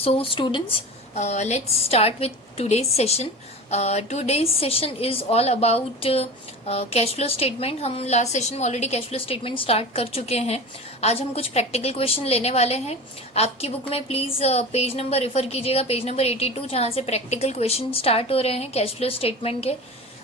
So students, let's start with today's session. Today's session is all about cash flow statement. हम last session में already cash flow statement start कर चुके हैं. आज हम कुछ प्रैक्टिकल क्वेश्चन लेने वाले हैं. आपकी बुक में प्लीज पेज नंबर रेफर कीजिएगा, पेज नंबर 82, जहां से प्रैक्टिकल क्वेश्चन स्टार्ट हो रहे हैं कैश फ्लो स्टेटमेंट के.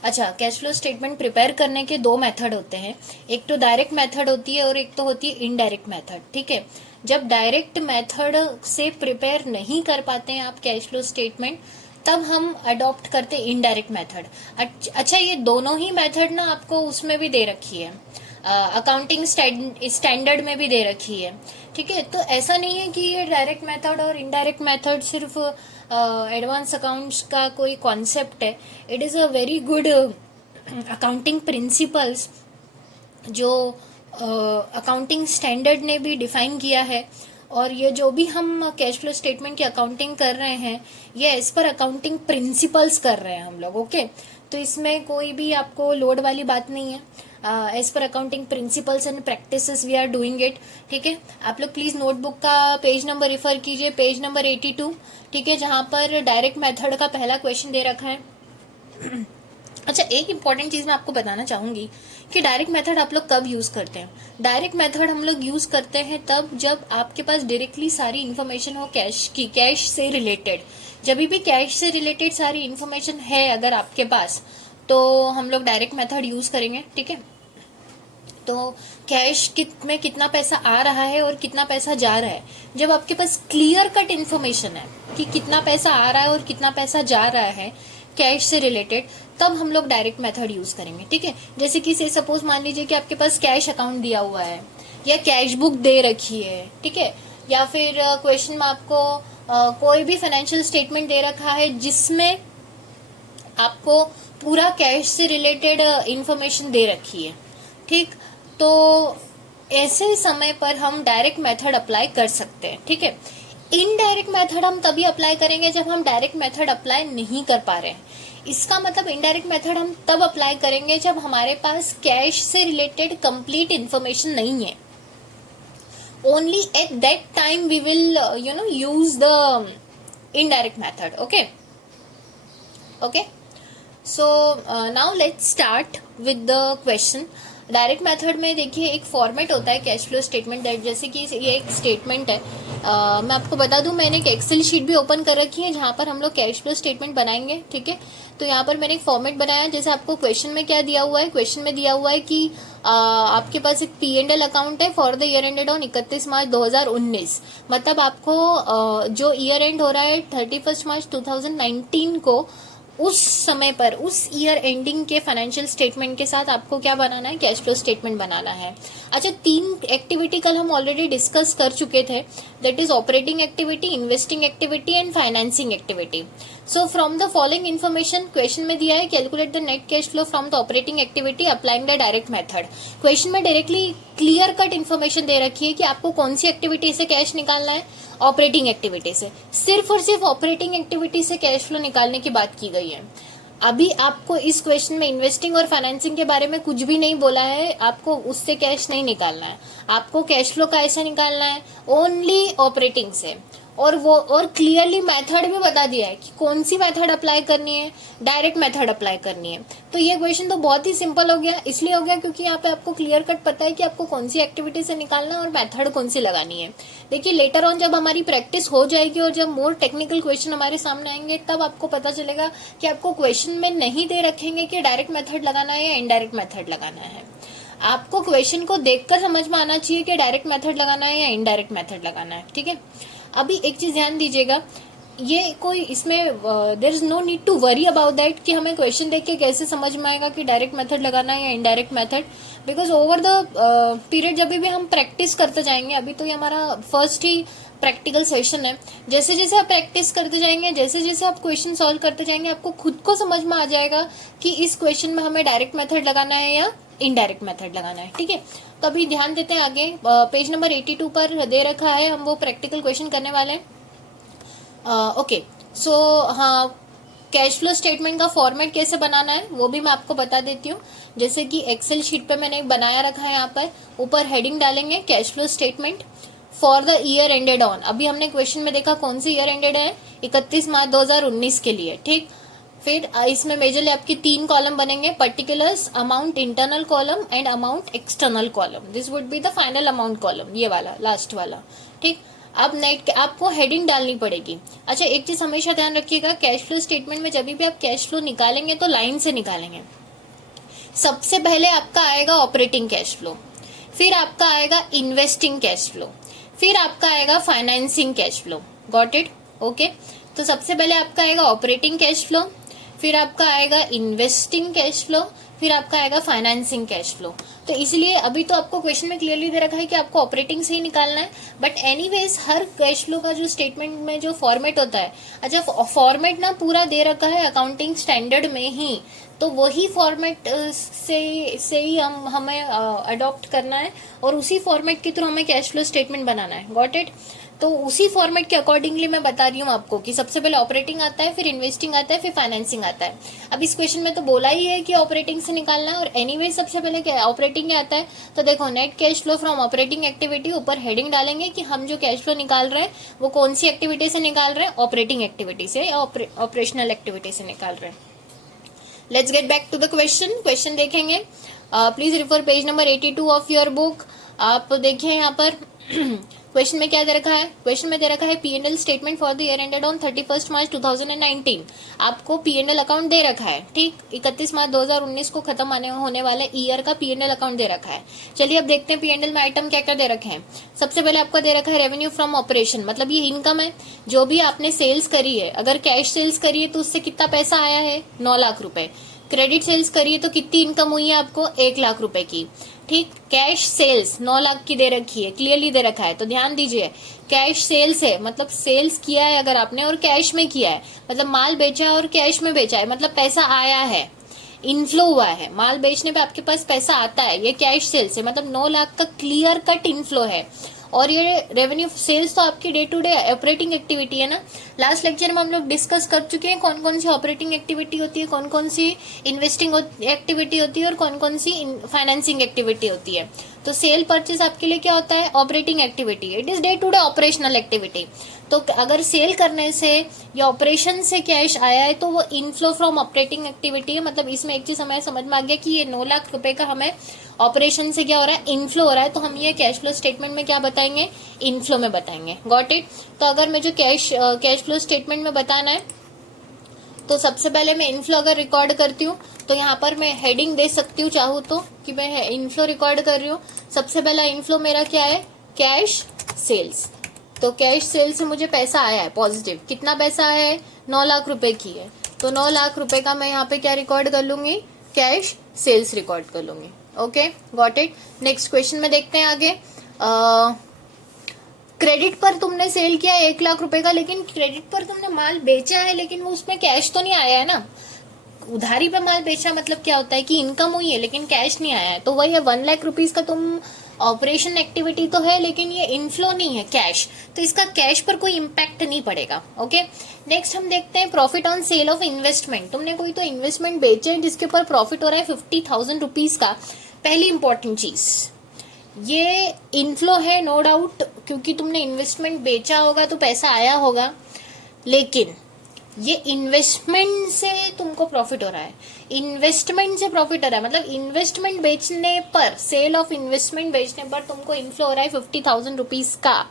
अच्छा, कैश फ्लो स्टेटमेंट प्रिपेयर करने के दो मेथड होते हैं. एक तो डायरेक्ट मेथड होती है और एक तो होती है इनडायरेक्ट मेथड. ठीक है, जब डायरेक्ट मेथड से प्रिपेयर नहीं कर पाते हैं आप कैश फ्लो स्टेटमेंट, तब हम अडॉप्ट करते हैं इनडायरेक्ट मेथड. अच्छा, ये दोनों ही मेथड ना आपको उसमें भी दे रखी है, अकाउंटिंग स्टैंडर्ड में भी दे रखी है. ठीक है, तो ऐसा नहीं है कि ये डायरेक्ट मेथड और इनडायरेक्ट मेथड सिर्फ एडवांस अकाउंट्स का कोई कॉन्सेप्ट है. It is a very good accounting principles जो अकाउंटिंग स्टैंडर्ड ने भी डिफाइन किया है. और ये जो भी हम कैश फ्लो स्टेटमेंट की अकाउंटिंग कर रहे हैं, ये एज पर अकाउंटिंग प्रिंसिपल्स कर रहे हैं हम लोग. ओके, तो इसमें कोई भी आपको लोड वाली बात नहीं है. एज पर accounting principles and practices we are doing it. ठीक है, आप लोग प्लीज नोटबुक का पेज नंबर रेफर कीजिए, पेज नंबर 82. ठीक है, जहां पर डायरेक्ट मेथड का पहला क्वेश्चन दे रखा है. अच्छा, एक इंपॉर्टेंट चीज मैं आपको बताना चाहूंगी कि डायरेक्ट मेथड आप लोग कब यूज करते हैं. डायरेक्ट मेथड हम लोग यूज करते हैं तब जब आपके पास डायरेक्टली सारी इन्फॉर्मेशन हो कैश की, कैश से रिलेटेड. जब भी कैश से रिलेटेड सारी इन्फॉर्मेशन है अगर आपके पास, तो हम लोग डायरेक्ट मेथड यूज करेंगे. ठीक है, तो कैश में कितना पैसा आ रहा है और कितना पैसा जा रहा है, जब आपके पास क्लियर कट इन्फॉर्मेशन है कि कितना पैसा आ रहा है और कितना पैसा जा रहा है कैश से रिलेटेड, तब हम लोग डायरेक्ट मेथड यूज करेंगे. ठीक है, जैसे कि से सपोज मान लीजिए कि आपके पास कैश अकाउंट दिया हुआ है या कैश बुक दे रखी है. ठीक है, या फिर क्वेश्चन में आपको कोई भी फाइनेंशियल स्टेटमेंट दे रखा है जिसमें आपको पूरा कैश से रिलेटेड इंफॉर्मेशन दे रखी है. ठीक, तो ऐसे समय पर हम डायरेक्ट मेथड अप्लाई कर सकते हैं. ठीक है, इनडायरेक्ट मेथड हम तभी अप्लाई करेंगे जब हम डायरेक्ट मेथड अप्लाई नहीं कर पा रहे हैं. इसका मतलब इनडायरेक्ट मेथड हम तब अप्लाई करेंगे जब हमारे पास कैश से रिलेटेड कंप्लीट इंफॉर्मेशन नहीं है. Only at that time we will use the indirect method. Okay okay, so now let's start with the question. Direct method में देखिए एक फॉर्मेट होता है कैश फ्लो स्टेटमेंट, जैसे कि ये एक स्टेटमेंट है. मैं आपको बता दूं, मैंने एक एक्सेल शीट भी ओपन कर रखी है जहां पर हम लोग कैश फ्लो स्टेटमेंट बनाएंगे. ठीक है, तो यहाँ पर मैंने एक फॉर्मेट बनाया. जैसे आपको क्वेश्चन में क्या दिया हुआ है, क्वेश्चन में दिया हुआ है कि आपके पास एक P&L अकाउंट है for the year ended on 31 मार्च 2019. मतलब आपको जो ईयर एंड हो रहा है 31 मार्च 2019 को, उस समय पर उस ईयर एंडिंग के फाइनेंशियल स्टेटमेंट के साथ आपको क्या बनाना है, कैश फ्लो स्टेटमेंट बनाना है. अच्छा, 3 एक्टिविटी कल हम ऑलरेडी डिस्कस कर चुके थे. That is operating activity, investing activity and financing activity. So from the following information, question में दिया है calculate the net cash flow from the operating activity applying the direct method. Question में directly clear cut information दे रखी है कि आपको कौन सी activity से कैश निकालना है, ऑपरेटिंग एक्टिविटी से. सिर्फ और सिर्फ ऑपरेटिंग एक्टिविटी से कैश फ्लो निकालने की बात की गई है. अभी आपको इस क्वेश्चन में इन्वेस्टिंग और फाइनेंसिंग के बारे में कुछ भी नहीं बोला है. आपको उससे कैश नहीं निकालना है. आपको कैश फ्लो कैसे निकालना है, ओनली ऑपरेटिंग से. और वो और क्लियरली मेथड भी बता दिया है कि कौन सी मेथड अप्लाई करनी है, डायरेक्ट मेथड अप्लाई करनी है. तो ये क्वेश्चन तो बहुत ही सिंपल हो गया. इसलिए हो गया क्योंकि यहाँ पे आपको क्लियर कट पता है कि आपको कौन सी एक्टिविटी से निकालना है और मेथड कौन सी लगानी है. देखिए, लेटर ऑन जब हमारी प्रैक्टिस हो जाएगी और जब मोर टेक्निकल क्वेश्चन हमारे सामने आएंगे, तब आपको पता चलेगा कि आपको क्वेश्चन में नहीं दे रखेंगे कि डायरेक्ट मेथड लगाना है या इनडायरेक्ट मेथड लगाना है. आपको क्वेश्चन को देखकर समझ में आना चाहिए कि डायरेक्ट मेथड लगाना है या इनडायरेक्ट मेथड लगाना है. ठीक है, अभी एक चीज ध्यान दीजिएगा, ये कोई इसमें there is no need to worry about that कि हमें क्वेश्चन देख के कैसे समझ में आएगा कि डायरेक्ट मेथड लगाना है या indirect method. Because over the period जब भी हम प्रैक्टिस करते जाएंगे, अभी तो ये हमारा फर्स्ट ही प्रैक्टिकल सेशन है, जैसे जैसे आप प्रैक्टिस करते जाएंगे, जैसे जैसे आप क्वेश्चन सॉल्व करते जाएंगे, आपको खुद को समझ में आ जाएगा कि इस क्वेश्चन में हमें डायरेक्ट मेथड लगाना है या इनडायरेक्ट मेथड लगाना है. ठीक है, तो अभी ध्यान देते हैं आगे. पेज नंबर 82 पर दे रखा है, हम वो प्रैक्टिकल क्वेश्चन करने वाले हैं. ओके, सो हाँ, कैश फ्लो स्टेटमेंट का फॉर्मेट कैसे बनाना है वो भी मैं आपको बता देती हूँ. जैसे कि एक्सेल शीट पे मैंने बनाया रखा है. यहाँ पर ऊपर हेडिंग डालेंगे cash flow statement. For the year ended on, अभी हमने क्वेश्चन में देखा कौन सी ईयर एंडेड है, 31 मार्च 2019 के लिए, ठीक। फिर इसमें मेजरली आपके 3 कॉलम बनेंगे, particulars, amount internal column and amount external column, this would be the final amount column, ये वाला लास्ट वाला, ठीक। अब नेट आपको हेडिंग डालनी पड़ेगी। अच्छा, एक चीज हमेशा ध्यान रखिएगा, कैश फ्लो स्टेटमेंट में जब भी आप कैश फ्लो निकालेंगे तो लाइन से निकालेंगे। सबसे पहले आपका आएगा ऑपरेटिंग कैश फ्लो, फिर आपका आएगा इन्वेस्टिंग कैश फ्लो, फिर आपका आएगा financing cash flow. Got it? Okay. तो सबसे पहले आपका आएगा ऑपरेटिंग कैश फ्लो, फिर आपका आएगा इन्वेस्टिंग कैश फ्लो, फिर आपका आएगा फाइनेंसिंग कैश फ्लो। तो इसलिए अभी तो आपको क्वेश्चन में क्लियरली दे रखा है कि आपको ऑपरेटिंग से ही निकालना है, but anyways her cash flow का जो स्टेटमेंट में जो फॉर्मेट होता है, अच्छा फॉर्मेट ना पूरा दे रखा है अकाउंटिंग स्टैंडर्ड में ही, तो वही फॉर्मेट से ही हमें अडॉप्ट करना है और उसी फॉर्मेट के थ्रू हमें कैश फ्लो स्टेटमेंट बनाना है। Got it? तो उसी फॉर्मेट के अकॉर्डिंगली मैं बता रही हूँ आपको कि सबसे पहले ऑपरेटिंग आता है, फिर इन्वेस्टिंग आता है, फिर फाइनेंसिंग आता है। अब इस क्वेश्चन में तो बोला ही है कि ऑपरेटिंग से निकालना है, और एनीवे सबसे पहले क्या ऑपरेटिंग आता है। तो देखो, net cash flow from operating activity, ऊपर हेडिंग डालेंगे कि हम जो कैश फ्लो निकाल रहे हैं वो कौन सी एक्टिविटी से निकाल रहे हैं, ऑपरेटिंग एक्टिविटी से या ऑपरेशनल एक्टिविटी से निकाल रहे हैं। Let's get back to the question देखेंगे। Please refer page number 82 of your book. आप देखिए यहाँ पर क्वेश्चन में क्या दे रखा है, क्वेश्चन में दे रखा है P&L statement for the year ended on 31 मार्च 2019। आपको P&L अकाउंट दे रखा है, ठीक। 31 मार्च 2019 को खत्म होने वाले ईयर का P&L अकाउंट दे रखा है। चलिए अब देखते हैं P&L में आइटम क्या क्या दे रखे हैं। सबसे पहले आपको दे रखा है रेवेन्यू फ्रॉम ऑपरेशन, मतलब ये इनकम है, जो भी आपने सेल्स करी है। अगर कैश सेल्स करी है तो उससे कितना पैसा आया है, 9 लाख रुपए। क्रेडिट सेल्स करिए तो कितनी इनकम हुई है आपको, 1 लाख रुपए की, ठीक। कैश सेल्स 9 लाख की दे रखी है, क्लियरली दे रखा है, तो ध्यान दीजिए। कैश सेल्स है मतलब सेल्स किया है अगर आपने और कैश में किया है, मतलब माल बेचा और कैश में बेचा है, मतलब पैसा आया है, इनफ्लो हुआ है। माल बेचने पे आपके पास पैसा आता है, ये कैश सेल्स है, मतलब 9 लाख का क्लियर कट इनफ्लो है। और ये रेवेन्यू सेल्स तो आपकी day to day operating activity है ना। लास्ट लेक्चर में हम लोग डिस्कस कर चुके हैं कौन कौन सी ऑपरेटिंग एक्टिविटी होती है, कौन कौन सी इन्वेस्टिंग एक्टिविटी होती है और कौन कौन सी फाइनेंसिंग एक्टिविटी होती है। तो सेल परचेज आपके लिए क्या होता है, operating activity, it is day to day operational activity. तो अगर सेल करने से या ऑपरेशन से कैश आया है तो वो इनफ्लो फ्रॉम ऑपरेटिंग एक्टिविटी है। मतलब इसमें एक चीज हमें समझ में आ गया कि ये 9 लाख रुपए का हमें ऑपरेशन से क्या हो रहा है, इनफ्लो हो रहा है, तो हम ये कैश फ्लो स्टेटमेंट में क्या बताएंगे, इनफ्लो में बताएंगे। Got it? तो अगर मैं जो कैश फ्लो स्टेटमेंट में बताना है तो सबसे पहले मैं इनफ्लो अगर रिकॉर्ड करती हूँ तो यहाँ पर मैं हेडिंग दे सकती हूँ चाहूँ तो कि मैं इनफ्लो रिकॉर्ड कर रही हूँ। सबसे पहला इनफ्लो मेरा क्या है, कैश सेल्स। तो कैश सेल्स से मुझे पैसा आया है पॉजिटिव, कितना पैसा आया है, 9 लाख रुपए की है, तो 9 लाख रुपए का मैं यहाँ पे क्या रिकॉर्ड कर लूंगी, कैश सेल्स रिकॉर्ड कर लूंगी। Okay, got it. Next question में देखते हैं आगे। क्रेडिट पर तुमने सेल किया 1 लाख रुपए का, लेकिन क्रेडिट पर तुमने माल बेचा है लेकिन वो उसमें कैश तो नहीं आया है ना। उधारी पे माल बेचा मतलब क्या होता है कि इनकम हुई है लेकिन कैश नहीं आया है, तो वही है 1 लाख रुपीज का तुम ऑपरेशन एक्टिविटी तो है लेकिन ये इनफ्लो नहीं है कैश, तो इसका कैश पर कोई इम्पैक्ट नहीं पड़ेगा। ओके, नेक्स्ट हम देखते हैं profit on sale of investment. तुमने कोई तो इन्वेस्टमेंट बेचे हैं जिसके ऊपर प्रॉफिट हो रहा है 50,000 रुपीज का। पहली इंपॉर्टेंट चीज, ये इनफ्लो है नो डाउट, क्योंकि तुमने इन्वेस्टमेंट बेचा होगा तो पैसा आया होगा, लेकिन ये इन्वेस्टमेंट से तुमको प्रॉफिट हो रहा है, इन्वेस्टमेंट से प्रॉफिट हो रहा है, मतलब इन्वेस्टमेंट बेचने पर, सेल ऑफ इन्वेस्टमेंट बेचने पर तुमको इनफ्लो हो रहा है 50,000 रुपीज का।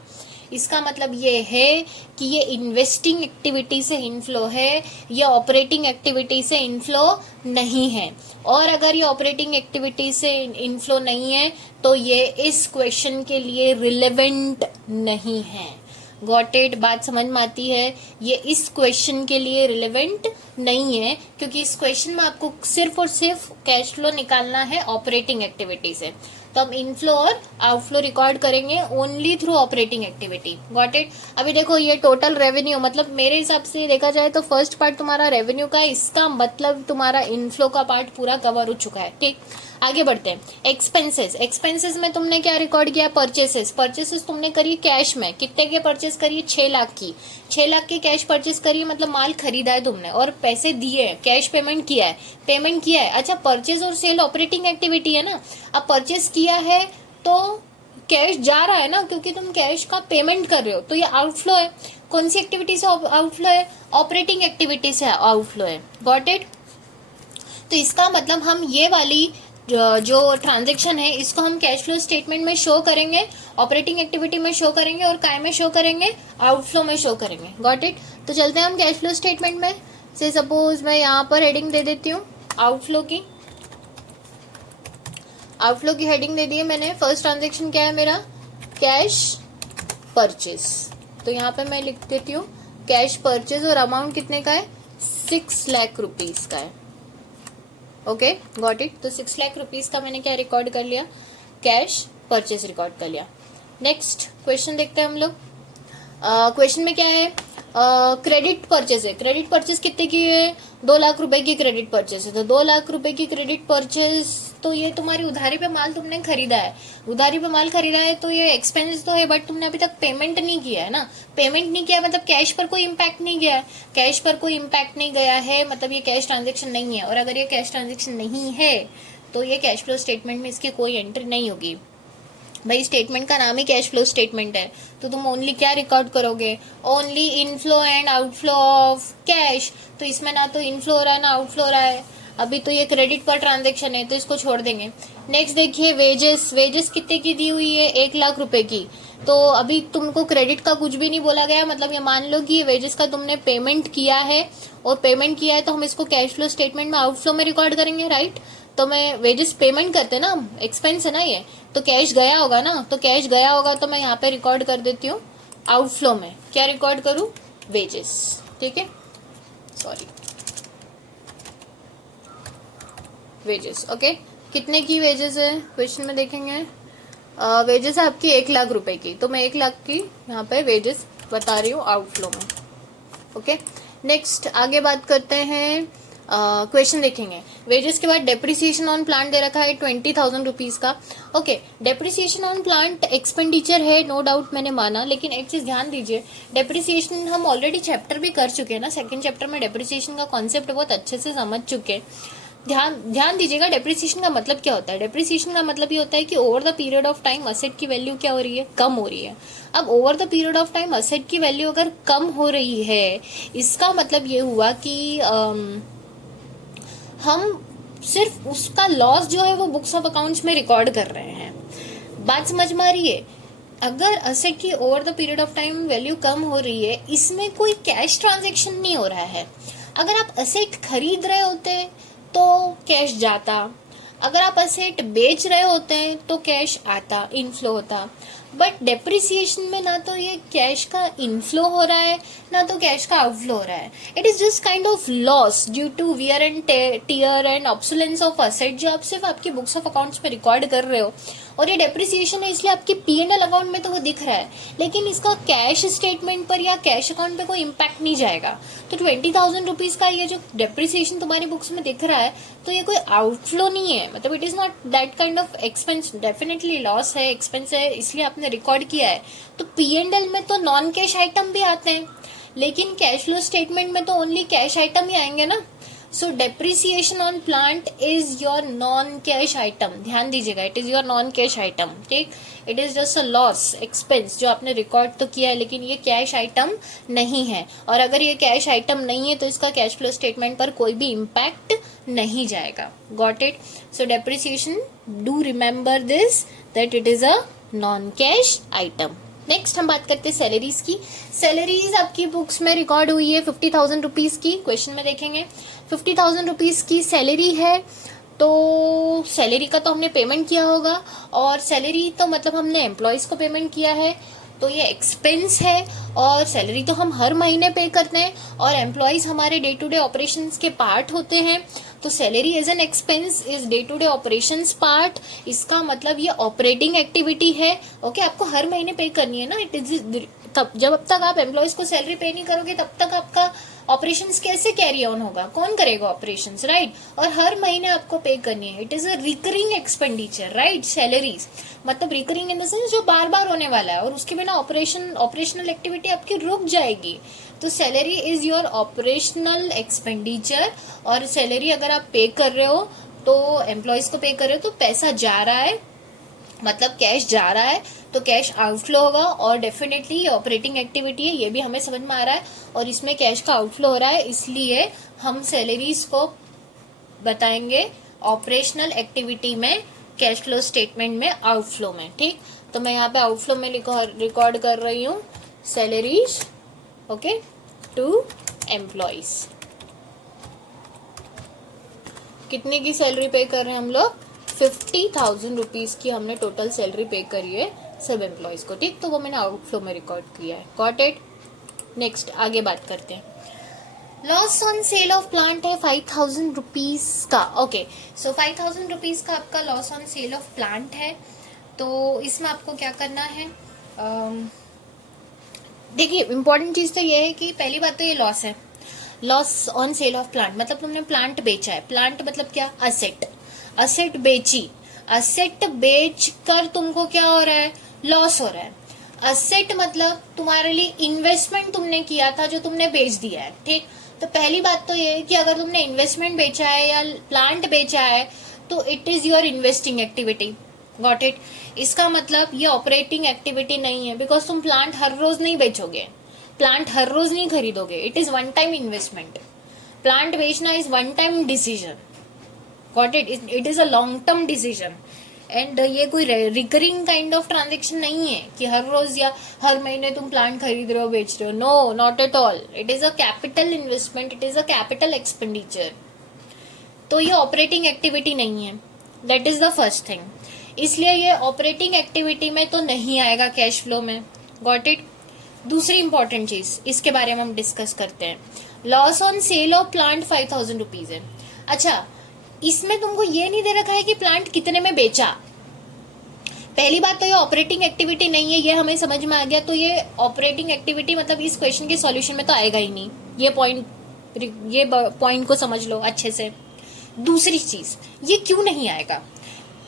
इसका मतलब ये है कि ये इन्वेस्टिंग एक्टिविटी से इनफ्लो है, ये ऑपरेटिंग एक्टिविटी से इनफ्लो नहीं है। और अगर ये ऑपरेटिंग एक्टिविटी से इनफ्लो नहीं है तो ये इस क्वेश्चन के लिए रिलेवेंट नहीं है। Got it? बात समझ में आती है? ये इस क्वेश्चन के लिए रिलेवेंट नहीं है क्योंकि इस क्वेश्चन में आपको सिर्फ और सिर्फ कैश फ्लो निकालना है ऑपरेटिंग एक्टिविटी से। तो हम इनफ्लो और आउटफ्लो रिकॉर्ड करेंगे only through operating activity. Got it? अभी देखो ये टोटल रेवेन्यू, मतलब मेरे हिसाब से देखा जाए तो फर्स्ट पार्ट तुम्हारा रेवेन्यू का है, इसका मतलब तुम्हारा इनफ्लो का पार्ट पूरा कवर हो चुका है। ठीक, आगे बढ़ते हैं। एक्सपेंसेस, एक्सपेंसेस में तुमने क्या रिकॉर्ड किया, परचेसेस। परचेसेस तुमने करी कैश में, कितने के परचेस करिए, 6 लाख की। 6 लाख की कैश परचेस करिए, मतलब माल खरीदा है तुमने और पैसे दिए, कैश पेमेंट किया है। अच्छा, परचेस और सेल ऑपरेटिंग एक्टिविटी है ना। अब परचेस किया है तो कैश जा रहा है ना, क्योंकि तुम कैश का पेमेंट कर रहे हो, तो ये आउटफ्लो है। कौन सी एक्टिविटी से आउटफ्लो है? ऑपरेटिंग एक्टिविटी से आउटफ्लो है। Got it? तो इसका मतलब हम ये वाली जो ट्रांजेक्शन है इसको हम कैश फ्लो स्टेटमेंट में शो करेंगे, ऑपरेटिंग एक्टिविटी में शो करेंगे और काय में शो करेंगे? आउटफ्लो में शो करेंगे। Got it? तो चलते हैं हम कैश फ्लो स्टेटमेंट में। से सपोज मैं यहाँ पर हेडिंग दे देती हूँ आउटफ्लो की। आउटफ्लो की हेडिंग दे दी है मैंने। फर्स्ट ट्रांजेक्शन क्या है मेरा? Cash purchase. तो यहाँ पे मैं लिख देती हूँ कैश परचेज और अमाउंट कितने का है? 6 लाख रुपीज का है। Okay, got it? तो 6 लाख रुपीज का मैंने क्या रिकॉर्ड कर लिया? कैश परचेज रिकॉर्ड कर लिया। नेक्स्ट क्वेश्चन देखते हैं हम लोग। क्वेश्चन में क्या है? क्रेडिट परचेज है। क्रेडिट परचेज कितने की है? 2 लाख रुपए की क्रेडिट परचेज है। तो 2 लाख रुपए की क्रेडिट परचेज, तो ये तुम्हारी उधारी पे माल तुमने खरीदा है। उधारी पे माल खरीदा है तो ये एक्सपेंस तो है, बट तुमने अभी तक पेमेंट नहीं किया है ना। पेमेंट नहीं किया मतलब कैश पर कोई इम्पैक्ट नहीं गया है। कैश पर कोई इम्पैक्ट नहीं गया है मतलब ये कैश ट्रांजेक्शन नहीं है। और अगर ये कैश ट्रांजेक्शन नहीं है तो ये कैश फ्लो स्टेटमेंट में इसकी कोई एंट्री नहीं होगी। भाई स्टेटमेंट का नाम ही कैश फ्लो स्टेटमेंट है, तो तुम ओनली क्या रिकॉर्ड करोगे? Only inflow and outflow of cash. तो इसमें ना तो इनफ्लो हो रहा है ना आउटफ्लो हो रहा है। अभी तो ये क्रेडिट पर ट्रांजेक्शन है तो इसको छोड़ देंगे। नेक्स्ट देखिए वेजेस। वेजेस कितने की दी हुई है? 1 लाख रुपए की। तो अभी तुमको क्रेडिट का कुछ भी नहीं बोला गया, मतलब ये मान लो कि ये वेजेस का तुमने पेमेंट किया है, और पेमेंट किया है तो हम इसको कैश फ्लो स्टेटमेंट में आउटफ्लो में रिकॉर्ड करेंगे, राइट? तो मैं वेजेस पेमेंट करते ना, एक्सपेंस है ना ये, तो कैश गया होगा ना। तो कैश गया होगा तो मैं यहाँ पे रिकॉर्ड कर देती हूँ आउटफ्लो में। क्या रिकॉर्ड करूँ? वेजेस। ठीक है, सॉरी, वेजेस। ओके, कितने की वेजेस है क्वेश्चन में देखेंगे? वेजेस है आपकी 1 लाख रुपए की, तो मैं 1 लाख की यहाँ पे वेजेस बता रही हूँ आउटफ्लो में। ओके, नेक्स्ट आगे बात करते हैं। क्वेश्चन देखेंगे। वेजेस के बाद डेप्रिसिएशन ऑन प्लांट दे रखा है 20,000 रुपीज का। Okay, depreciation on plant expenditure है, नो डाउट, मैंने माना, लेकिन एक चीज ध्यान दीजिए, डेप्रिसिएशन हम ऑलरेडी चैप्टर भी कर चुके हैं ना। सेकंड चैप्टर में डेप्रिसिएशन का कॉन्सेप्ट बहुत अच्छे से समझ चुके हैं। ध्यान दीजिएगा, डेप्रिसिएशन का मतलब क्या होता है? डेप्रिसिएशन का मतलब ये होता है कि over the period of time asset की वैल्यू क्या हो रही है? कम हो रही है। अब over the period of time asset की वैल्यू अगर कम हो रही है, इसका मतलब ये हुआ कि हम सिर्फ उसका लॉस जो है वो बुक्स ऑफ अकाउंट्स में रिकॉर्ड कर रहे हैं। बात समझ में आ रही है? अगर असेट की over the period of time value कम हो रही है, इसमें कोई कैश ट्रांजेक्शन नहीं हो रहा है। अगर आप असेट खरीद रहे होते तो कैश जाता, अगर आप असेट बेच रहे होते हैं तो कैश आता, इनफ्लो होता। बट डेप्रिसिएशन में ना तो ये कैश का इनफ्लो हो रहा है ना तो कैश का आउटफ्लो हो रहा है। It is just kind of loss due to wear and tear and obsolescence of asset, जो आप सिर्फ आपकी बुक्स ऑफ अकाउंट्स में रिकॉर्ड कर रहे हो। और ये डेप्रिसिएशन है इसलिए आपके P&L अकाउंट में तो वो दिख रहा है, लेकिन इसका कैश स्टेटमेंट पर या कैश अकाउंट पे कोई इम्पैक्ट नहीं जाएगा। तो 20,000 रुपीज का ये जो डेप्रिसिएशन तुम्हारी बुक्स में दिख रहा है, तो ये कोई आउटफ्लो नहीं है, मतलब it is not that kind of expense. Definitely loss है, एक्सपेंस है, इसलिए आपने रिकॉर्ड किया है। तो P&L में तो नॉन कैश आइटम भी आते हैं, लेकिन कैश फ्लो स्टेटमेंट में तो ओनली कैश आइटम ही आएंगे ना। So depreciation on plant is your non cash item. ध्यान दीजिएगा, it is your non cash item. ठीक, it is just a loss, expense जो आपने रिकॉर्ड तो किया है, लेकिन ये कैश आइटम नहीं है। और अगर ये कैश आइटम नहीं है तो इसका कैश फ्लो स्टेटमेंट पर कोई भी इम्पैक्ट नहीं जाएगा। Got it? So depreciation, do remember this that it is a non cash item. Next हम बात करते हैं सैलरीज की। सैलरीज आपकी बुक्स में रिकॉर्ड हुई है 50,000 रुपीज की। क्वेश्चन में देखेंगे 50,000 रुपीज की सैलरी है, तो सैलरी का तो हमने पेमेंट किया होगा, और सैलरी तो मतलब हमने एम्प्लॉयज को पेमेंट किया है, तो ये एक्सपेंस है। और सैलरी तो हम हर महीने पे करते हैं, और एम्प्लॉयज हमारे डे टू डे ऑपरेशंस के पार्ट होते हैं। तो salary as an expense is day to day operations part. इसका मतलब ये ऑपरेटिंग एक्टिविटी है। ओके, आपको हर महीने पे करनी है ना। इट इज तब जब तक आप एम्प्लॉयज को सैलरी पे नहीं करोगे तब तक आपका ऑपरेशंस कैसे कैरी ऑन होगा? कौन करेगा ऑपरेशंस, राइट? और हर महीने आपको पे करनी है। It is a recurring expenditure, right? Salaries मतलब रिकरिंग इन द सेंस जो बार बार होने वाला है, और उसके बिना ऑपरेशनल एक्टिविटी आपकी रुक जाएगी। तो salary is your operational expenditure. और सैलरी अगर आप पे कर रहे हो तो एम्प्लॉयज को पे कर रहे हो तो पैसा जा रहा है, मतलब कैश जा रहा है तो कैश आउटफ्लो होगा, और डेफिनेटली ये ऑपरेटिंग एक्टिविटी है, ये भी हमें समझ में आ रहा है, और इसमें कैश का आउटफ्लो हो रहा है, इसलिए हम सैलरीज को बताएंगे ऑपरेशनल एक्टिविटी में, कैश फ्लो स्टेटमेंट में, आउटफ्लो में। ठीक, तो मैं यहाँ पे आउटफ्लो में रिकॉर्ड कर रही हूँ सैलरीज, ओके, टू एम्प्लॉइज। कितने की सैलरी पे कर रहे हैं हम लोग? 50,000 रुपीज की हमने टोटल सैलरी पे करी है सब एम्प्लॉयज को। ठीक, तो वो मैंने आउटफ्लो में रिकॉर्ड किया है। Got it? नेक्स्ट आगे बात करते हैं। Loss on sale of plant है 5,000 रुपीज का। ओके, सो 5,000 रुपीज का आपका loss on sale of plant है। तो इसमें आपको क्या करना है? देखिए, इंपॉर्टेंट चीज तो ये है कि पहली बात तो ये लॉस है, loss on sale of plant मतलब तुमने प्लांट बेचा है। प्लांट मतलब क्या? असेट। असेट बेची, असेट बेच कर तुमको क्या हो रहा है? लॉस हो रहा है। असेट मतलब तुम्हारे लिए इन्वेस्टमेंट तुमने किया था जो तुमने बेच दिया है। ठीक, तो पहली बात तो ये है कि अगर तुमने इन्वेस्टमेंट बेचा है या प्लांट बेचा है तो it is your investing activity. Got it? इसका मतलब ये ऑपरेटिंग एक्टिविटी नहीं है, बिकॉज तुम प्लांट हर रोज नहीं बेचोगे, प्लांट हर रोज नहीं खरीदोगे। It is one time investment. Plant बेचना is one time decision. Got it? It is a long term decision, and ये कोई रिकरिंग काइंड ऑफ ट्रांजेक्शन नहीं है कि हर रोज या हर महीने तुम प्लांट खरीद रहे हो, बेच रहे हो। No, not at all. It is a capital investment, it is a capital expenditure. तो ये ऑपरेटिंग एक्टिविटी नहीं है। That is the first thing. इसलिए ये ऑपरेटिंग एक्टिविटी में तो नहीं आएगा, कैश फ्लो में। Got it? दूसरी इंपॉर्टेंट चीज इसके बारे में हम डिस्कस करते हैं। Loss on sale of plant 5,000 rupees है। अच्छा, इसमें तुमको ये नहीं दे रखा है कि प्लांट कितने में बेचा। पहली बात तो ये ऑपरेटिंग एक्टिविटी नहीं है, ये हमें समझ में आ गया। तो ये ऑपरेटिंग एक्टिविटी मतलब इस क्वेश्चन के सॉल्यूशन में तो आएगा ही नहीं। ये पॉइंट को समझ लो अच्छे से। दूसरी चीज, ये क्यों नहीं आएगा?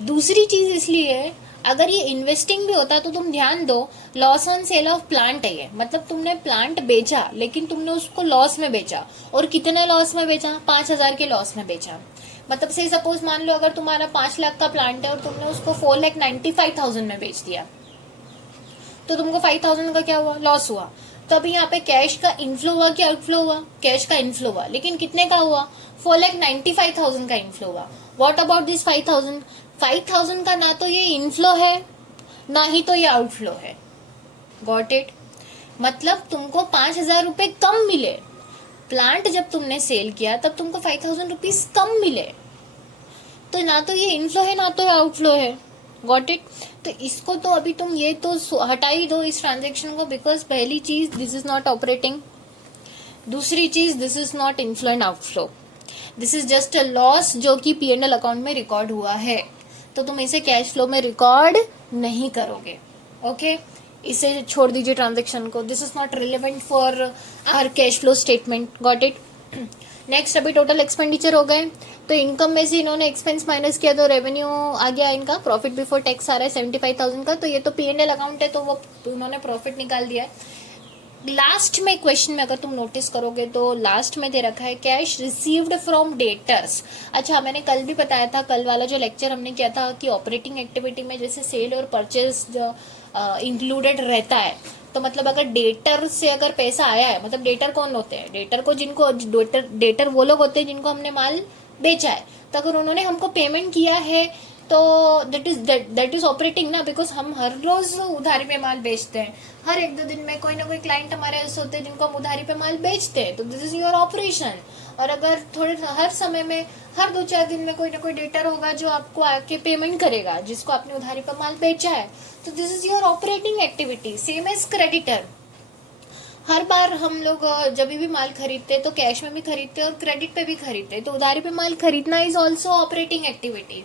दूसरी चीज इसलिए है, अगर ये इन्वेस्टिंग भी होता तो तुम ध्यान दो, loss on sale of plant है ये, मतलब तुमने प्लांट बेचा लेकिन तुमने उसको लॉस में बेचा। और कितने लॉस में बेचा? 5,000 के लॉस में बेचा। मतलब से सपोज मान लो अगर तुम्हारा 5 लाख का प्लांट है और तुमने उसको 4,95,000 में बेच दिया, तो तुमको 5,000 का क्या हुआ? लॉस हुआ। तो अभी यहाँ पे कैश का इनफ्लो हुआ कि आउटफ्लो हुआ? कैश का इनफ्लो हुआ, लेकिन कितने का हुआ? 4,95,000 का इनफ्लो हुआ। What about this 5,000? 5,000 का ना तो ये इनफ्लो है ना ही तो ये आउटफ्लो है। Got it? मतलब तुमको 5,000 रुपए कम मिले। प्लांट जब तुमने सेल किया तब तुमको 5,000 रुपीज कम मिले। तो ना तो ये इनफ्लो है ना तो ये आउटफ्लो है। Got it? तो इसको तो अभी तुम ये तो हटा ही दो इस ट्रांजेक्शन को, बिकॉज पहली चीज दिस इज नॉट ऑपरेटिंग, दूसरी चीज this is not inflow and outflow, this is just a loss जो कि P&L अकाउंट में रिकॉर्ड हुआ है। तो तुम इसे कैश फ्लो में रिकॉर्ड नहीं करोगे। ओके, इसे छोड़ दीजिए ट्रांजेक्शन को। This is not relevant for our cash flow statement. Got it? Next, अभी टोटल एक्सपेंडिचर हो गए, तो इनकम में से इन्होंने एक्सपेंस माइनस किया तो रेवेन्यू आ गया इनका। प्रॉफिट बिफोर टैक्स आ रहा है 75,000 का, तो ये तो P&L अकाउंट है तो वो उन्होंने प्रॉफिट निकाल दिया है। लास्ट में क्वेश्चन में अगर तुम नोटिस करोगे तो लास्ट में दे रखा है कैश रिसीव्ड फ्रॉम डेटर्स। अच्छा, मैंने कल भी बताया था, कल वाला जो लेक्चर हमने किया था कि ऑपरेटिंग एक्टिविटी में जैसे सेल और परचेज इंक्लूडेड रहता है, तो मतलब अगर डेटर से अगर पैसा आया है, मतलब डेटर कौन होते हैं? डेटर को जिनको डेटर वो लोग होते हैं जिनको हमने माल बेचा है। तो अगर उन्होंने हमको पेमेंट किया है तो दैट इज ऑपरेटिंग ना, बिकॉज हम हर रोज उधारी पे माल बेचते हैं। हर 1-2 दिन में कोई ना कोई क्लाइंट हमारे ऐसे होते हैं जिनको हम उधारी पे माल बेचते हैं, तो दिस इज योर ऑपरेशन। और अगर थोड़े हर समय में हर 2-4 दिन में कोई ना कोई डेटर होगा जो आपको आके पेमेंट करेगा जिसको आपने उधारी पे माल बेचा है, तो this is your operating activity. Same as creditor. हर बार हम लोग जब भी माल खरीदते हैं तो कैश में भी खरीदते हैं और क्रेडिट पे भी खरीदते हैं, तो उधारी पे माल खरीदना is also operating activity.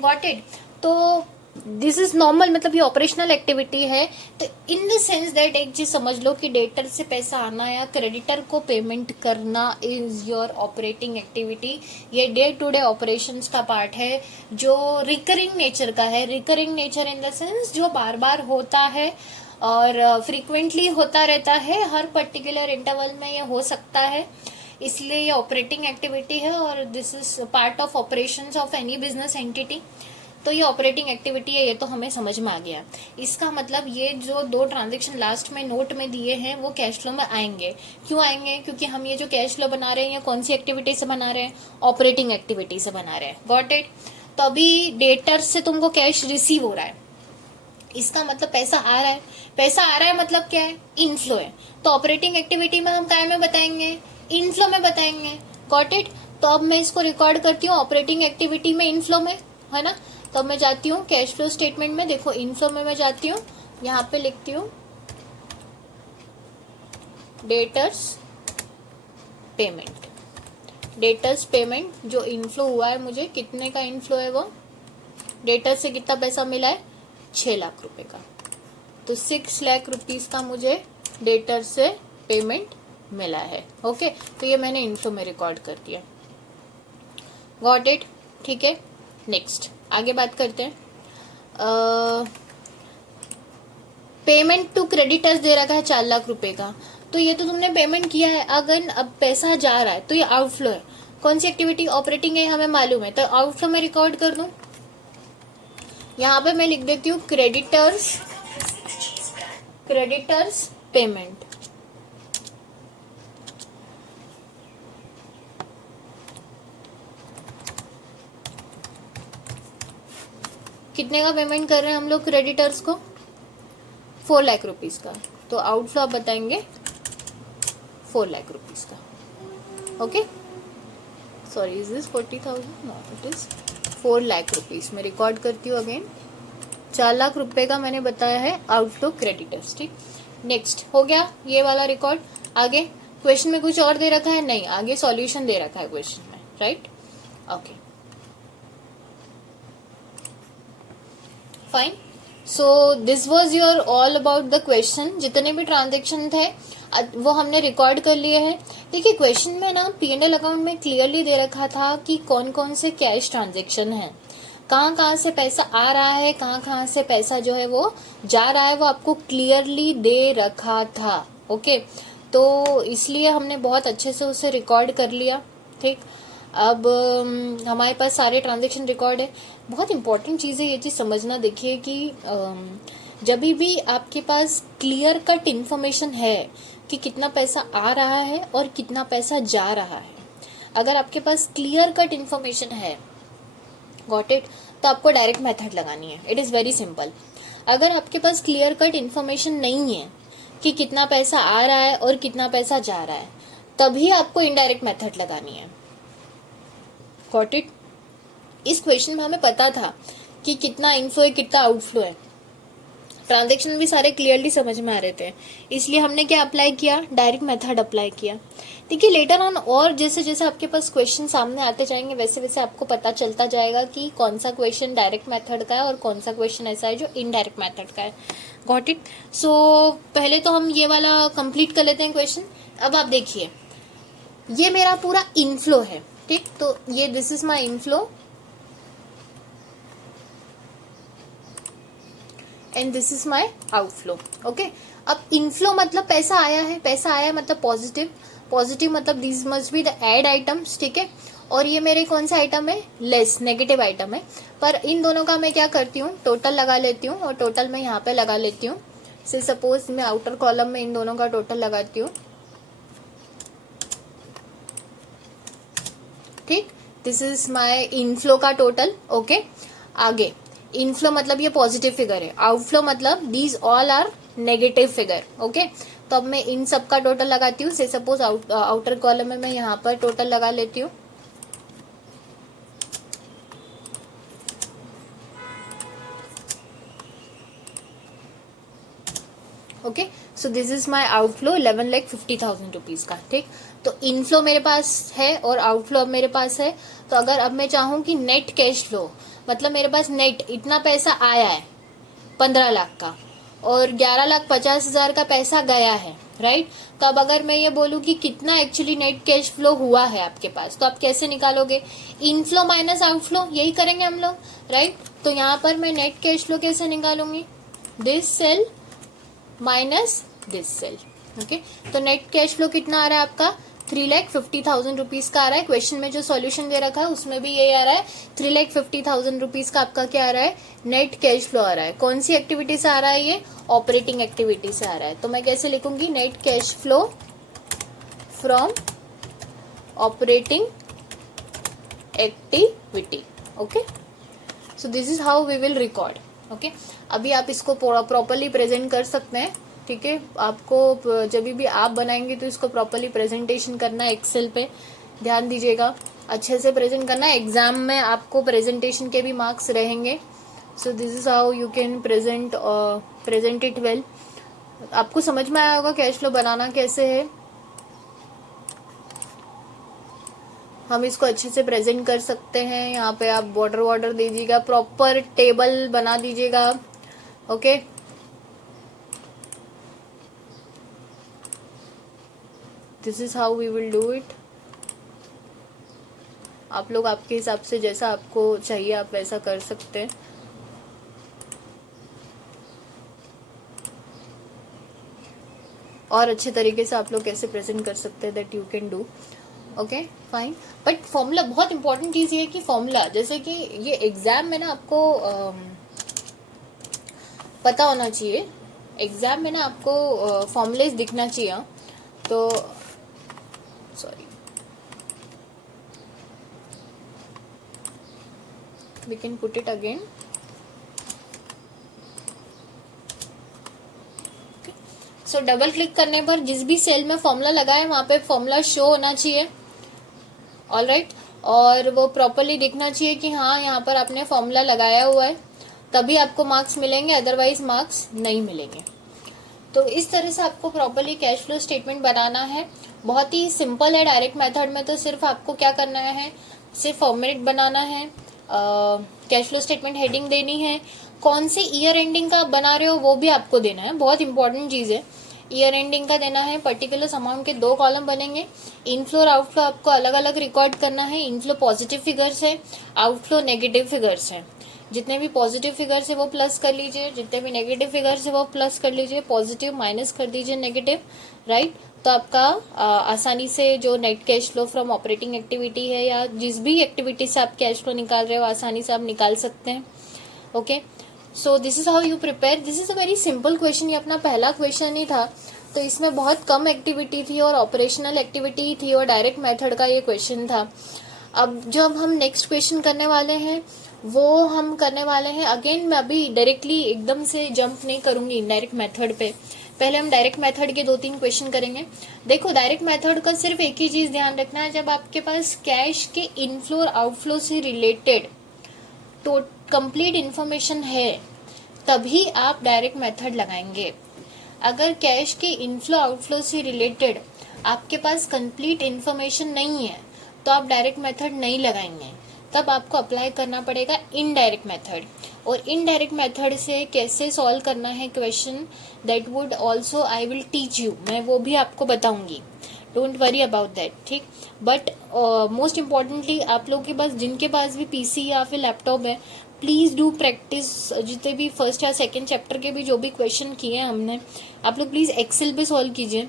Got it? तो दिस इज नॉर्मल, मतलब ये ऑपरेशनल एक्टिविटी है। तो इन द सेंस दैट एक चीज समझ लो कि डेटर से पैसा आना या क्रेडिटर को पेमेंट करना इज योर ऑपरेटिंग एक्टिविटी। ये डे टू डे ऑपरेशंस का पार्ट है जो रिकरिंग नेचर का है। Recurring nature in the sense जो बार बार होता है और फ्रीक्वेंटली होता रहता है, हर पर्टिकुलर इंटरवल में ये हो सकता है, इसलिए ये ऑपरेटिंग एक्टिविटी है और this is part of operations of any business entity. तो ये ऑपरेटिंग एक्टिविटी है, ये तो हमें समझ में आ गया। इसका मतलब ये जो 2 ट्रांजेक्शन लास्ट में नोट में दिए हैं वो कैश फ्लो में आएंगे। क्यों आएंगे? क्योंकि हम ये जो कैश फ्लो बना रहे हैं ये कौन सी एक्टिविटी से बना रहे हैं? ऑपरेटिंग एक्टिविटी से बना रहे हैं। Got it? तो अभी डेटर्स से तुमको कैश रिसीव हो रहा है, इसका मतलब पैसा आ रहा है। पैसा आ रहा है मतलब क्या है? इनफ्लो है। तो ऑपरेटिंग एक्टिविटी में हम काय में बताएंगे? इनफ्लो में बताएंगे। Got it? तो अब मैं इसको रिकॉर्ड करती हूँ ऑपरेटिंग एक्टिविटी में, इनफ्लो में, है ना। तो अब मैं जाती हूँ कैश फ्लो स्टेटमेंट में। देखो इनफ्लो में मैं जाती हूँ, यहाँ पे लिखती हूँ डेटर्स पेमेंट। डेटर्स पेमेंट जो इनफ्लो हुआ है मुझे, कितने का इनफ्लो है वो? डेटर से कितना पैसा मिला है? 6 लाख रुपए का। तो 6 लाख रुपीस का मुझे डेटर से पेमेंट मिला है। ओके, तो ये मैंने इनफ्लो में रिकॉर्ड कर दिया। Got it? ठीक है, नेक्स्ट आगे बात करते हैं। पेमेंट टू क्रेडिटर्स दे रखा है 4 लाख रुपए का, तो ये तो तुमने पेमेंट किया है। अगर अब पैसा जा रहा है तो ये आउटफ्लो है। कौन सी एक्टिविटी? ऑपरेटिंग है, हमें मालूम है। तो आउटफ्लो में रिकॉर्ड कर दूं, यहाँ पे मैं लिख देती हूँ क्रेडिटर्स पेमेंट। कितने का पेमेंट कर रहे हैं हम लोग क्रेडिटर्स को? 4 लाख रुपीस का। तो आउटफ्लो आप बताएंगे 4 लाख रुपीस का। Okay, sorry, is this 40,000? No, it is 4 lakh rupees. मैं रिकॉर्ड करती हूँ अगेन, 4 लाख रुपए का मैंने बताया है आउटफ्लो क्रेडिटर्स। ठीक, नेक्स्ट हो गया ये वाला रिकॉर्ड। आगे क्वेश्चन में कुछ और दे रखा है? नहीं, आगे सॉल्यूशन दे रखा है क्वेश्चन में, right? Okay, fine. So this was your all about the question. जितने भी ट्रांजेक्शन थे वो हमने रिकॉर्ड कर लिए हैं। देखिए क्वेश्चन में ना P&L अकाउंट में क्लियरली दे रखा था कि कौन कौन से कैश ट्रांजेक्शन हैं, कहाँ कहाँ से पैसा आ रहा है, कहाँ कहाँ से पैसा जो है वो जा रहा है, वो आपको क्लियरली दे रखा था। ओके, तो इसलिए हमने बहुत अच्छे से उसे रिकॉर्ड कर लिया। ठीक, अब हमारे पास सारे ट्रांजेक्शन रिकॉर्ड है। बहुत इंपॉर्टेंट चीज़ है ये चीज़ समझना। देखिए कि जब भी आपके पास क्लियर कट इन्फॉर्मेशन है कि कितना पैसा आ रहा है और कितना पैसा जा रहा है, अगर आपके पास क्लियर कट इन्फॉर्मेशन है, गॉट इट, तो आपको डायरेक्ट मेथड लगानी है। It is very simple. अगर आपके पास क्लियर कट इन्फॉर्मेशन नहीं है कि कितना पैसा आ रहा है और कितना पैसा जा रहा है, तभी आपको इनडायरेक्ट मेथड लगानी है। Got it? इस क्वेश्चन में हमें पता था कि कितना इनफ्लो है, कितना आउटफ्लो है। ट्रांजेक्शन भी सारे क्लियरली समझ में आ रहे थे, इसलिए हमने क्या अप्लाई किया? डायरेक्ट मेथड अप्लाई किया। देखिए लेटर ऑन और जैसे जैसे आपके पास क्वेश्चन सामने आते जाएंगे वैसे वैसे आपको पता चलता जाएगा कि कौन सा क्वेश्चन डायरेक्ट मेथड का है और कौन सा क्वेश्चन ऐसा है जो इनडायरेक्ट मेथड का है। Got it? सो पहले तो हम ये वाला कंप्लीट कर लेते हैं क्वेश्चन। अब आप देखिए, ये मेरा पूरा इनफ्लो है। ठीक, तो ये this is my inflow and this is my outflow. Okay, अब इनफ्लो मतलब पैसा आया है, पैसा आया मतलब पॉजिटिव, पॉजिटिव मतलब this must be the add items. ठीक है, और ये मेरे कौन सा आइटम है? लेस, नेगेटिव आइटम है। पर इन दोनों का मैं क्या करती हूँ? टोटल लगा लेती हूँ, और टोटल मैं यहाँ पे लगा लेती हूँ। से सपोज मैं आउटर कॉलम में इन दोनों का टोटल लगाती हूँ। ठीक, दिस इज माई इनफ्लो का टोटल। ओके, आगे इनफ्लो मतलब ये पॉजिटिव फिगर है, आउटफ्लो मतलब these all are negative figure. Okay, तो अब मैं इन सब का टोटल लगाती हूँ। से सपोज आउटर कॉलम में मैं यहाँ पर टोटल लगा लेती हूँ। Okay, so this is my outflow 11,50,000 rupees का। ठीक, तो इनफ्लो मेरे पास है और आउटफ्लो अब मेरे पास है। तो अगर अब मैं चाहूँ कि नेट कैश फ्लो मतलब मेरे पास नेट इतना पैसा आया है 15 लाख का और 11,50,000 का पैसा गया है, राइट? तो अब अगर मैं ये बोलूँ कि कितना एक्चुअली नेट कैश फ्लो हुआ है आपके पास, तो आप कैसे निकालोगे? इनफ्लो माइनस आउटफ्लो, यही करेंगे हम लोग, राइट? तो यहाँ पर मैं नेट कैश फ्लो कैसे निकालूंगी? This sale minus this sale. Okay, तो नेट कैश फ्लो कितना आ रहा है आपका? 3,50,000 रुपीज का आ रहा है। क्वेश्चन में जो सॉल्यूशन दे रखा है उसमें भी यही आ रहा है। 3,50,000 रुपीज का आपका क्या आ रहा है, नेट कैश फ्लो आ रहा है। कौन सी एक्टिविटी से आ रहा है, ये ऑपरेटिंग एक्टिविटी से आ रहा है। तो मैं कैसे लिखूंगी, net cash flow from operating activity. Okay, so this is how we will record. Okay, अभी आप इसको प्रॉपरली प्रेजेंट कर सकते हैं। ठीक है, आपको जब भी आप बनाएंगे तो इसको प्रॉपरली प्रेजेंटेशन करना है। एक्सेल पे ध्यान दीजिएगा, अच्छे से प्रेजेंट करना है। एग्जाम में आपको प्रेजेंटेशन के भी मार्क्स रहेंगे। सो this is how you can present it well. आपको समझ में आया होगा कैश फ्लो बनाना कैसे है। हम इसको अच्छे से प्रेजेंट कर सकते हैं। यहाँ पे आप बॉर्डर दीजिएगा, प्रॉपर टेबल बना दीजिएगा। Okay, this is how we will do it. आप लोग आपके हिसाब से जैसा आपको चाहिए आप वैसा कर सकते हैं। और अच्छे तरीके से आप लोग कैसे प्रेजेंट कर सकते हैं, that you can do. Okay fine, but formula बहुत इंपॉर्टेंट चीज ये है कि फॉर्मूला, जैसे कि ये एग्जाम में ना आपको पता होना चाहिए। एग्जाम में ना आपको फॉर्मूलेज दिखना चाहिए। तो sorry, we can put it again. So double click करने पर जिस भी सेल में फॉर्मूला लगा है वहां पे फॉर्मूला शो होना चाहिए। ऑलराइट, और वो प्रॉपरली दिखना चाहिए कि हाँ यहाँ पर आपने फॉर्मूला लगाया हुआ है, तभी आपको मार्क्स मिलेंगे, अदरवाइज मार्क्स नहीं मिलेंगे। तो इस तरह से आपको प्रॉपरली कैश फ्लो स्टेटमेंट बनाना है। बहुत ही सिंपल है। डायरेक्ट मेथड में तो सिर्फ आपको क्या करना है, सिर्फ फॉर्मेट बनाना है, कैश फ्लो स्टेटमेंट हेडिंग देनी है, कौन से ईयर एंडिंग का आप बना रहे हो वो भी आपको देना है। बहुत इंपॉर्टेंट चीज है, ईयर एंडिंग का देना है। पर्टिकुलर अमाउंट के 2 कॉलम बनेंगे। इनफ्लो और आउटफ्लो आपको अलग अलग रिकॉर्ड करना है। इनफ्लो पॉजिटिव फिगर्स है, आउटफ्लो नेगेटिव फिगर्स है। जितने भी पॉजिटिव फिगर्स है वो प्लस कर लीजिए, जितने भी नेगेटिव फिगर्स है वो प्लस कर लीजिए, पॉजिटिव माइनस कर दीजिए नेगेटिव। राइट, तो आपका आसानी से जो net cash flow from operating activity है या जिस भी एक्टिविटी से आप कैश फ्लो निकाल रहे हो आसानी से आप निकाल सकते हैं। Okay, so this is how you prepare. This is a very simple question. ये अपना पहला क्वेश्चन ही था, तो इसमें बहुत कम एक्टिविटी थी और ऑपरेशनल एक्टिविटी थी और डायरेक्ट मेथड का ये क्वेश्चन था। अब जब हम नेक्स्ट क्वेश्चन करने वाले हैं वो हम करने वाले हैं, अगेन मैं अभी डायरेक्टली एकदम से जंप नहीं करूंगी डायरेक्ट मेथड पे। पहले हम डायरेक्ट मेथड के 2-3 क्वेश्चन करेंगे। देखो, डायरेक्ट मेथड का सिर्फ एक ही चीज ध्यान रखना है, जब आपके पास कैश के इनफ्लो और आउटफ्लो से रिलेटेड तो कंप्लीट इंफॉर्मेशन है तभी आप डायरेक्ट मेथड लगाएंगे। अगर कैश के इनफ्लो आउटफ्लो से रिलेटेड आपके पास कंप्लीट इंफॉर्मेशन नहीं है तो आप डायरेक्ट मेथड नहीं लगाएंगे, तब आपको अप्लाई करना पड़ेगा इनडायरेक्ट मेथड। और इनडायरेक्ट मेथड से कैसे सॉल्व करना है question, that would also I will teach you, मैं वो भी आपको बताऊंगी। डोंट वरी अबाउट दैट, ठीक। बट मोस्ट इम्पॉर्टेंटली आप लोगों के पास, जिनके पास भी पीसी या फिर लैपटॉप है, प्लीज डू प्रैक्टिस। जितने भी फर्स्ट या सेकेंड चैप्टर के भी जो भी क्वेश्चन किए हैं हमने, आप लोग प्लीज एक्सेल पे सॉल्व कीजिए।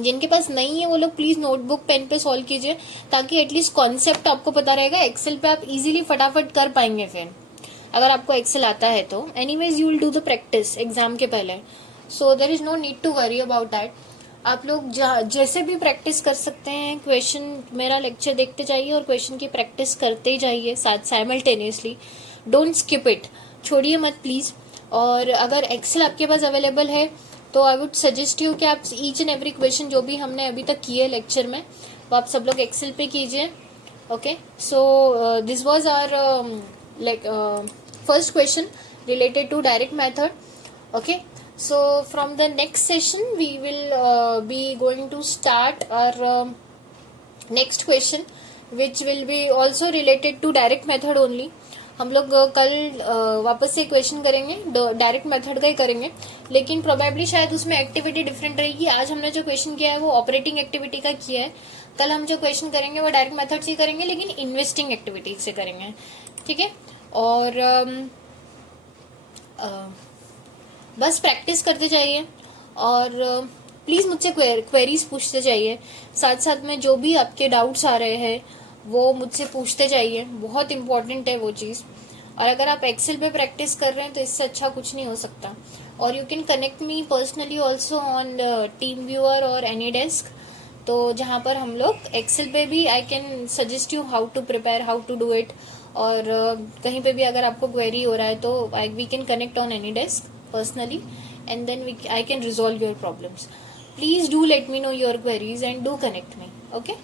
जिनके पास नहीं है वो लोग प्लीज नोटबुक पेन पे सॉल्व कीजिए, ताकि एटलीस्ट कॉन्सेप्ट आपको पता रहेगा। एक्सेल पे आप इजीली फटाफट कर पाएंगे फिर, अगर आपको एक्सेल आता है तो। Anyways you will do the practice exam के पहले, so there is no need to worry about that. आप लोग जैसे भी प्रैक्टिस कर सकते हैं, क्वेश्चन मेरा लेक्चर देखते जाइए और क्वेश्चन की प्रैक्टिस करते जाइए साथ साइमल्टेनियसली। डोंट स्किप इट, छोड़िए मत प्लीज। और अगर एक्सेल आपके पास अवेलेबल है तो आई वुड सजेस्ट यू कि आप ईच एंड एवरी क्वेश्चन जो भी हमने अभी तक किए लेक्चर में वो आप सब लोग एक्सेल पे कीजिए। Okay, so this was our first question related to direct method. Okay, so from the next session we will be going to start our next question which will be also related to direct method only. हम लोग कल वापस से question करेंगे, direct method का ही करेंगे, लेकिन probably शायद उसमें एक्टिविटी डिफरेंट रहेगी। आज हमने जो क्वेश्चन किया है वो ऑपरेटिंग एक्टिविटी का किया है, कल हम जो क्वेश्चन करेंगे वो डायरेक्ट मेथड से करेंगे लेकिन इन्वेस्टिंग एक्टिविटी से करेंगे, ठीक है। और बस प्रैक्टिस करते जाइए और प्लीज मुझसे क्वेरीज पूछते जाइए, साथ साथ में जो भी आपके डाउट्स आ रहे हैं वो मुझसे पूछते जाइए, बहुत इंपॉर्टेंट है वो चीज। और अगर आप एक्सेल पे प्रैक्टिस कर रहे हैं तो इससे अच्छा कुछ नहीं हो सकता। और you can connect me personally also on team viewer और एनी डेस्क, तो जहाँ पर हम लोग एक्सेल पे भी I can suggest you how to prepare, how to do it. और कहीं पे भी अगर आपको क्वेरी हो रहा है तो we can connect on any desk personally, and then I can resolve your problems. Please do let me know your queries and do connect me. Okay.